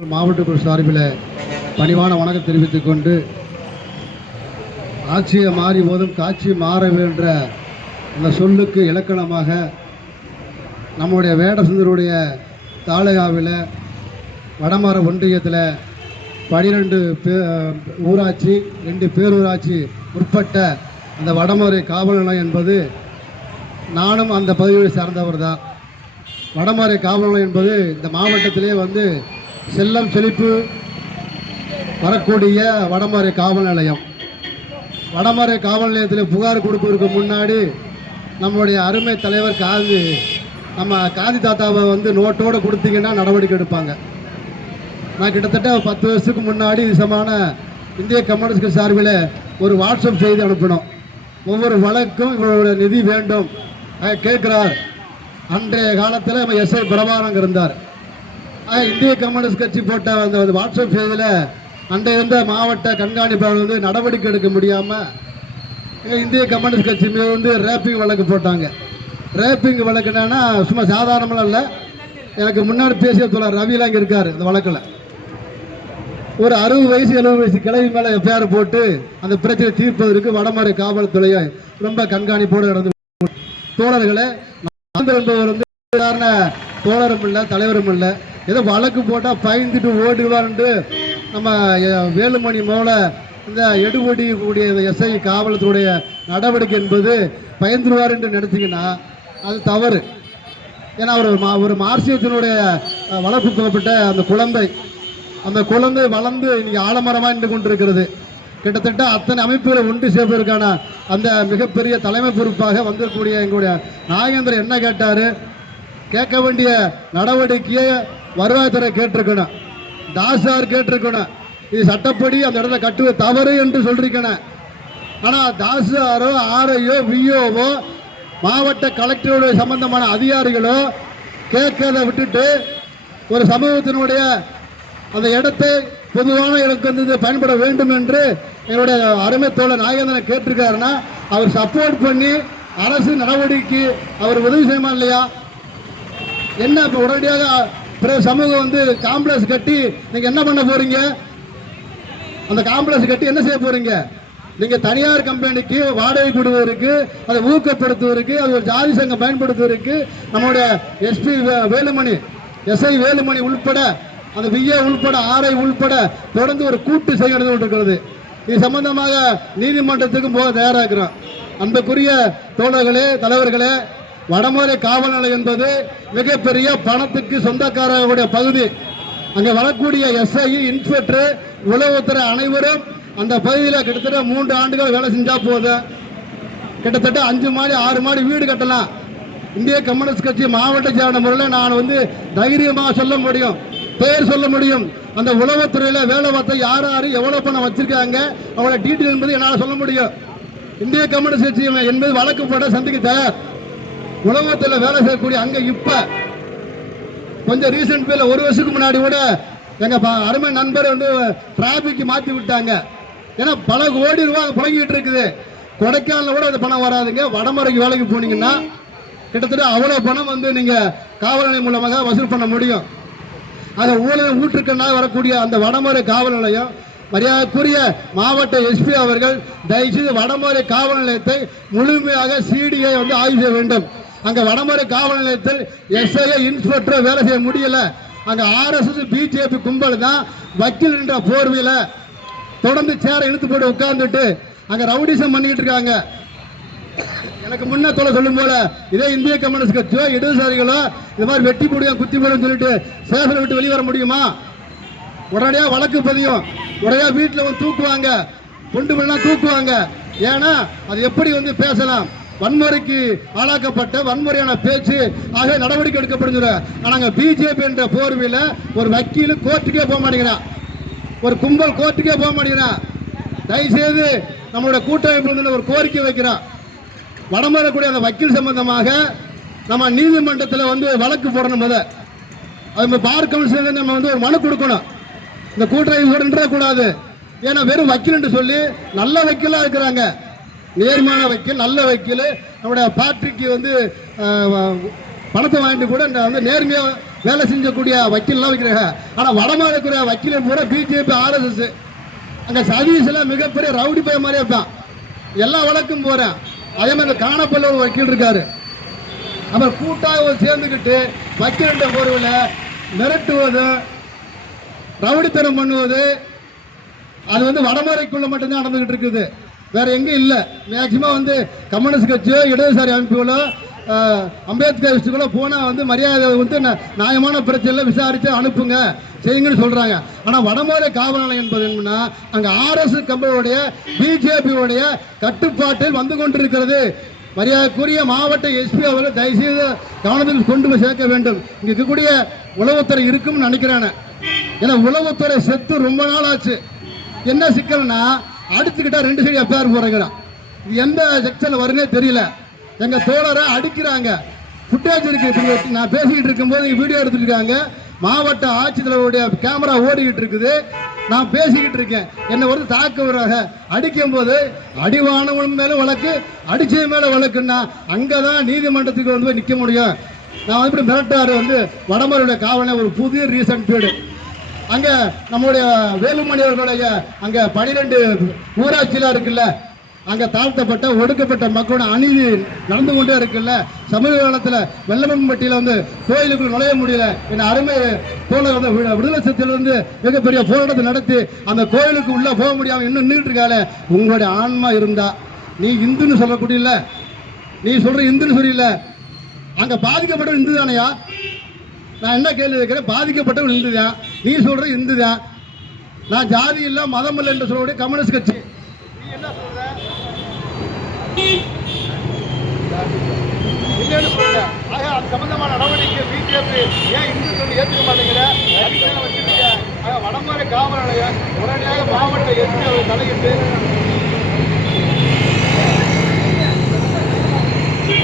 மாவட்ட குழு சார்பில் பணிவான வணக்கம் தெரிவித்துக் கொண்டு, ஆட்சியை மாறி போதும் காட்சி மாற என்ற அந்த சொல்லுக்கு இலக்கணமாக நம்முடைய வேடசுந்தருடைய தாலுகாவில் வடமர ஒன்றியத்தில் 12 ஊராட்சி 2 பேரூராட்சி உட்பட்ட அந்த வடமரை காவல் நிலையம் என்பது நானும் அந்த பகுதியை சார்ந்தவர் தான். வடமரை காவல் நிலையம் என்பது இந்த மாவட்டத்திலே செல்லம் செழிப்பு வரக்கூடிய வடமரை காவல் நிலையம். வடமரை காவல் நிலையத்தில் புகார் கொடுப்பதற்கு முன்னாடி நம்முடைய அருமை தலைவர் காந்தி தாத்தாவை நோட்டோடு கொடுத்தீங்கன்னா நடவடிக்கை எடுப்பாங்க. நான் கிட்டத்தட்ட 10 வருஷத்துக்கு முன்னாடி விசமான இந்திய கம்யூனிஸ்ட் சார்பில் ஒரு வாட்ஸ்அப் செய்தி அனுப்பினோம். ஒவ்வொரு வழக்கும் இவரோட நிதி வேண்டும் கேட்கிறார். அன்றைய காலத்தில் நம்ம எஸ்ஐ பிரபாரங்க இருந்தார். இந்திய கம்யூனிஸ்ட் கட்சி போட்ட அந்த வாட்ஸ்அப் செய்தியில் அன்றைய மாவட்ட கண்காணிப்பாளர் நடவடிக்கை எடுக்க முடியாமல் இந்திய கம்யூனிஸ்ட் கட்சி மீது ரேப்பிங் வழக்கு போட்டாங்க. ரேப்பிங் வழக்கு என்னன்னா சும்மா சாதாரணமெல்லாம் இல்லை. எனக்கு முன்னாடி பேசிய தோழர் ரவிலாம் இங்கே இருக்கார். இந்த வழக்கில் ஒரு 60 வயசு 70 வயசு கிளவி மேலே எஃப்ஐஆர் போட்டு அந்த பிரச்சனை தீர்ப்பதற்கு வடமரை காவல்துறையை ரொம்ப கண்காணிப்போடு நடந்து தோழர்களே, சாதாரண தோழரும் இல்லை தலைவரும் இல்லை. ஏதோ வழக்கு போட்டால் பயந்துட்டு ஓடுவார்ன்ட்டு நம்ம வேலுமணி போல இந்த எடுபடி கூடிய எஸ்ஐ காவல்துறையுடைய நடவடிக்கை என்பது பயந்துருவார் என்று நினைச்சிங்கன்னா அது தவறு. ஏன்னா ஒரு மார்க்சியத்தினுடைய வளர்ப்பு போகப்பட்ட அந்த குழந்தை வளர்ந்து இன்னைக்கு ஆலமரமாக நின்று கொண்டிருக்கிறது. கிட்டத்தட்ட அத்தனை அமைப்புகளை ஒன்று சேர்ப்பதற்கான அந்த மிகப்பெரிய தலைமை பொறுப்பாக வந்திருக்கக்கூடிய எங்களுடைய நாகேந்திரன் என்ன கேட்டார்? கேட்க வேண்டிய நடவடிக்கையை வருவாய்த்துறை கேட்டிருக்கணும், தாசார் கேட்டிருக்கணும். இது சட்டப்படி அந்த இடத்துல கட்டுவது தவறு என்று சொல்லிருக்கணும். ஆனால் தாசாரோ ஆர்ஐயோ விஓவோ மாவட்ட கலெக்டருடைய சம்பந்தமான அதிகாரிகளோ கேட்கறதை விட்டுட்டு ஒரு சமூகத்தினுடைய அந்த இடத்தை பொதுவான எனக்கு பயன்பட வேண்டும் என்று என்னுடைய அருமை தோழர் நாகேந்திரன் கேட்டிருக்காருன்னா அவர் சப்போர்ட் பண்ணி அரசு நடவடிக்கை அவர் உதவி செய்யுமா இல்லையா? என்ன இப்போ உடனடியாக சமூகம் காம்ப்ளெக்ஸ் கட்டி நீங்க என்ன பண்ண போறீங்க? அந்த காம்ப்ளெக்ஸ் கட்டி என்ன செய்ய போறீங்க? நீங்க தனியார் கம்பெனிக்கு வாடகை கொடுவதற்கு, அதை ஊக்கப்படுத்துவதற்கு, அது ஒரு ஜாதி சங்கம் பயன்படுத்துவதற்கு நம்முடைய எஸ்பி வேலுமணி, எஸ்ஐ வேலுமணி உள்பட அந்த விஏ உள்பட ஆர்ஐ உள்பட தொடர்ந்து ஒரு கூட்டு செய்கிறது இருக்கிறது. இது சம்பந்தமாக நீதிமன்றத்துக்கும் போக தயாராகிறோம். அன்புக்குரிய தோழர்களே, தலைவர்களே, வடமரை காவல் நிலையம் என்பது மிகப்பெரிய பணத்துக்கு சொந்தக்காரர்களுடைய பகுதி. அங்கே வரக்கூடிய எஸ்ஐ, இன்ஸ்பெக்டர், உளவுத்துறை அனைவரும் அந்த பகுதியில் கிட்டத்தட்ட 3 ஆண்டுகள் வேலை செஞ்சா போதும். கிட்டத்தட்ட 5 மாடி 6 மாடி வீடு கட்டலாம். இந்திய கம்யூனிஸ்ட் கட்சி மாவட்ட சேர்ந்த முறையில் நான் தைரியமாக சொல்ல முடியும், பேர் சொல்ல முடியும். அந்த உளவுத்துறையில் வேலை பார்த்த யார் எவ்வளவு பணம் வச்சிருக்காங்க அவங்களோட டீட்டெயில் என்பது என்னால் சொல்ல முடியும். இந்திய கம்யூனிஸ்ட் கட்சி என்பது வழக்கு போட சந்திக்க தயார். உலகத்தில் வேலை செய்யக்கூடிய அங்க இப்ப கொஞ்சம் ரீசெண்ட் பேர்ல 1 வருஷத்துக்கு முன்னாடி கூட எங்க அருமை நண்பர் டிராபிக் மாத்தி விட்டாங்க. ஏன்னா பல கோடி ரூபாய் புழங்கிட்டு இருக்குது. கொடைக்கானல கூட அந்த பணம் வராதுங்க. வடமரைக்கு வேலைக்கு போனீங்கன்னா கிட்டத்தட்ட அவ்வளவு பணம் நீங்க காவல் நிலையம் மூலமாக வசூல் பண்ண முடியும். அந்த ஊழல் ஊற்றுக்கண்ணாக வரக்கூடிய அந்த வடமரை காவல் நிலையம், மரியாதைக்குரிய மாவட்ட எஸ்பி அவர்கள் தயவுசெய்து வடமரை காவல் நிலையத்தை முழுமையாக சிடிஐ ஆய்வு செய்ய வேண்டும். அங்க வடமரை காவல் நிலையத்தில் எஸ்ஐ, இன்ஸ்பெக்டர் வேலை செய்ய முடியல. அங்க RSS பிஜேபி கும்பல் தான் வக்கீல் என்ற போர்வையில தொடர்ந்து சேர இழுத்து போட்டு உட்கார்ந்துட்டு அங்க ரவுடிசம் பண்ணிக்கிட்டு இருக்காங்க. எனக்கு முன்ன சொல்லும் போல இதே இந்திய கம்யூனிஸ்ட் கட்சியோ இடதுசாரிகளோ இது மாதிரி வெட்டி போடுங்க குத்தி போடுன்னு சொல்லிட்டு சேசனை விட்டு வெளிவர முடியுமா? உடனடியாக வழக்கு பதியும், உடனடியாக வீட்டில் தூக்குவாங்க, பொண்டு தூக்குவாங்க. ஏன்னா அது எப்படி பேசலாம்? வன்முறைக்கு ஆளாக்கப்பட்ட வன்முறையான பேச்சு ஆக நடவடிக்கை எடுக்கப்படுகிற. ஆனாங்க பிஜேபி என்ற போர்வையில் ஒரு வக்கீல் கோர்ட்டுக்கே போக மாட்டேங்கிறான், ஒரு கும்பல் கோர்ட்டுக்கே போக மாட்டேங்கிறான். தயவுசெய்து நம்மளுடைய கூட்டமைப்பு ஒரு கோரிக்கை வைக்கிறான். வடமரை கூடிய அந்த வக்கீல் சம்பந்தமாக நம்ம நீதிமன்றத்தில் வழக்கு போடணும். அது பார் கவுன்சில் நம்ம ஒரு மனு கொடுக்கணும். இந்த கூட்டமைப்பு கூடாது. ஏன்னா வெறும் வக்கீல் என்று சொல்லி நல்ல வக்கீலா இருக்கிறாங்க, நேர்மையான வக்கீல், நல்ல வக்கீல். நம்முடைய பார்ட்டிக்கு பணத்தை வாங்கிட்டு கூட நேர்மையா வேலை செஞ்சக்கூடிய வக்கீல்லாம் வைக்கிறாங்க. ஆனா வடமா இருக்கிற வக்கீல பூரா பிஜேபி RSS. அங்க சதீஷ் எல்லாம் மிகப்பெரிய ரவுடி பைய மாதிரி இருப்பான், எல்லா வழக்கும் போறேன். அதே மாதிரி காணப்பள்ள ஒரு வக்கீல் இருக்காரு, அப்புறம் கூட்டாக சேர்ந்துக்கிட்டு வக்கீல் பொருவில் மிரட்டுவது, ரவுடித்தனம் பண்ணுவது, அது வடமறைக்குள்ள மட்டும்தான் நடந்துகிட்டு இருக்குது, வேற எங்கேயும் இல்லை. மேக்சிமம் கம்யூனிஸ்ட் கட்சியோ இடதுசாரி அமைப்புகளோ அம்பேத்கர் போனா மரியாதை நியாயமான பிரச்சனை விசாரிச்சு அனுப்புங்க செய்யுங்கன்னு சொல்றாங்க. ஆனா வடமறை காவல் நிலையம் என்பது என்னன்னா அங்க RSS கம்பெனியுடைய பிஜேபியுடைய கட்டுப்பாட்டில் வந்து கொண்டிருக்கிறது. மரியாதைக்குரிய மாவட்ட SP அவர்கள் தயவுசெய்து கவனத்தில் கொண்டு போய் சேர்க்க வேண்டும். இங்க இருக்கக்கூடிய உளவுத்துறை இருக்கும்னு நினைக்கிறேன். ஏன்னா உளவுத்துறை செத்து ரொம்ப நாள் ஆச்சு. என்ன சிக்கல்னா அடிச்சுக்கிட்டா 2 சைடு FIR போறாங்க, எந்த செக்ஷன்ல வருன்னே தெரியல. எங்க தோழரை அடிக்கிறாங்க, ஃபுட்டேஜ் இருக்கு. நான் பேசிக்கிட்டு இருக்கும்போது வீடியோ எடுத்துருக்காங்க, மாவட்ட ஆட்சித்தலைவருடைய கேமரா ஓடிக்கிட்டு இருக்குது, நான் பேசிக்கிட்டு இருக்கேன். என்ன தாக்க வராங்க, அடிக்கும் போது அடிவானவன் மேல வழக்கு, அடிச்ச மேல வழக்குன்னா அங்கதான் நீதிமன்றத்துக்கு போய் நிக்க முடியும். நான் இப்படி மிரட்டாரு வடமறையுடைய காவலை ஒரு புதிய ரீசன்ட் பீரியடு. அங்க நம்முடைய வேலுமணி அவர்களுடைய அங்க 12 ஊராட்சியில இருக்குல்ல, அங்க தாழ்த்தப்பட்ட ஒடுக்கப்பட்ட மக்களோட அநீதி நடந்து கொண்டே இருக்குல்ல. சமூக காலத்துல வெள்ளமம்பட்டியில கோயிலுக்குள் நுழைய முடியல. என் அருமை தோழர் விடுதலை சக்தியில மிகப்பெரிய போராட்டத்தை நடத்தி அந்த கோயிலுக்கு உள்ள போக முடியாம இன்னும் நின்றுட்டு இருக்கால. உங்களுடைய ஆன்மா இருந்தா நீ இந்துன்னு சொல்லக்கூடியல, நீ சொல்ற இந்துன்னு சொல்லல, அங்க பாதிக்கப்பட்ட இந்து தானையா? நான் என்ன கேள்வி வைக்கிறேன், பாதிக்கப்பட்டவன் இந்து தான், நீ சொல்ற இந்து தான். நான் ஜாதி இல்ல மதம் இல்லை என்று சொல்லக்கூடிய கம்யூனிஸ்ட் கட்சி, நீ என்ன சொல்ற? இல்லைன்னு சொல்ற. ஆக அது சம்பந்தமான நடவடிக்கை பிஜேபி ஏன் இந்து சொல்லி ஏற்றுக்க மாட்டேங்கிற? வடமறை காவல் நிலையம் உடனடியாக மாவட்ட SP தலையிட்டு